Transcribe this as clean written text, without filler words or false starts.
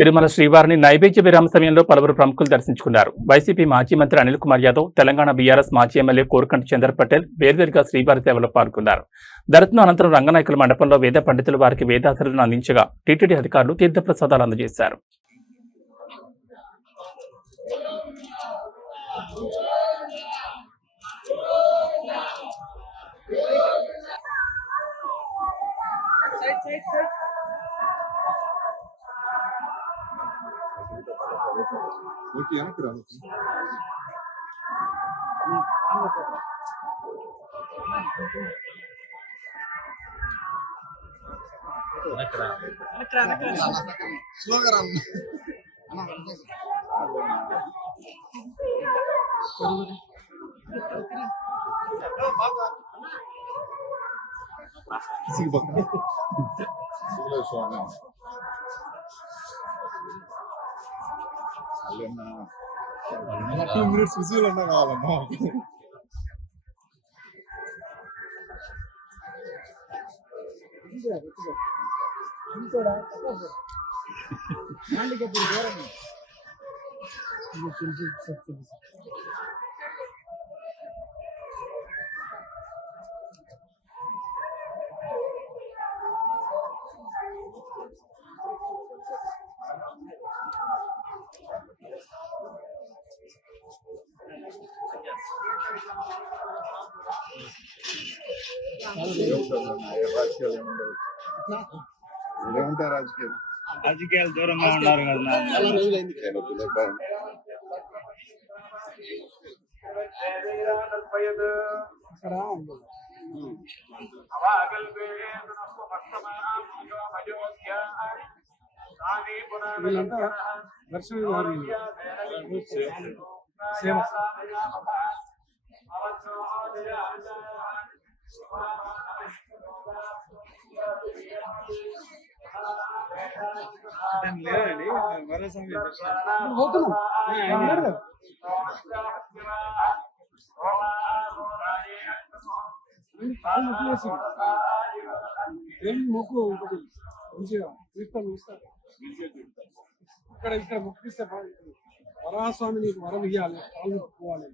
తిరుమల శ్రీవారిని నైవేద్య విరామ సమయంలో పలువురు ప్రముఖులు దర్శించుకున్నారు. వైసీపీ మాజీ మంత్రి అనిల్ కుమార్ యాదవ్, తెలంగాణ బీఆర్ఎస్ మాజీ ఎమ్మెల్యే కోరుకంటి చంద్ర పటేల్ వేర్వేరుగా శ్రీవారి సేవలో పాల్గొన్నారు. దర్శనం అనంతరం రంగనాయకుల మండపంలో వేద పండితులు వారికి వేదాశలను అందించగా టీటీడీ అధికారులు తీర్థప్రసాదాలు అందజేశారు. రాజకీయాలు దూరంగా ఉన్నారు వీళ్ళంతా దర్శనం గారి సేవ లేదండి వరస్వామి పోతున్నాం కాలు నొప్పి ఏం మొక్కు ఒకటి మంచిగా తీర్థం ఇస్తారు ఇక్కడ మొక్కిస్తే వరస్వామి నీకు వరం ఇవ్వాలి కాలు నొప్పుకోవాలి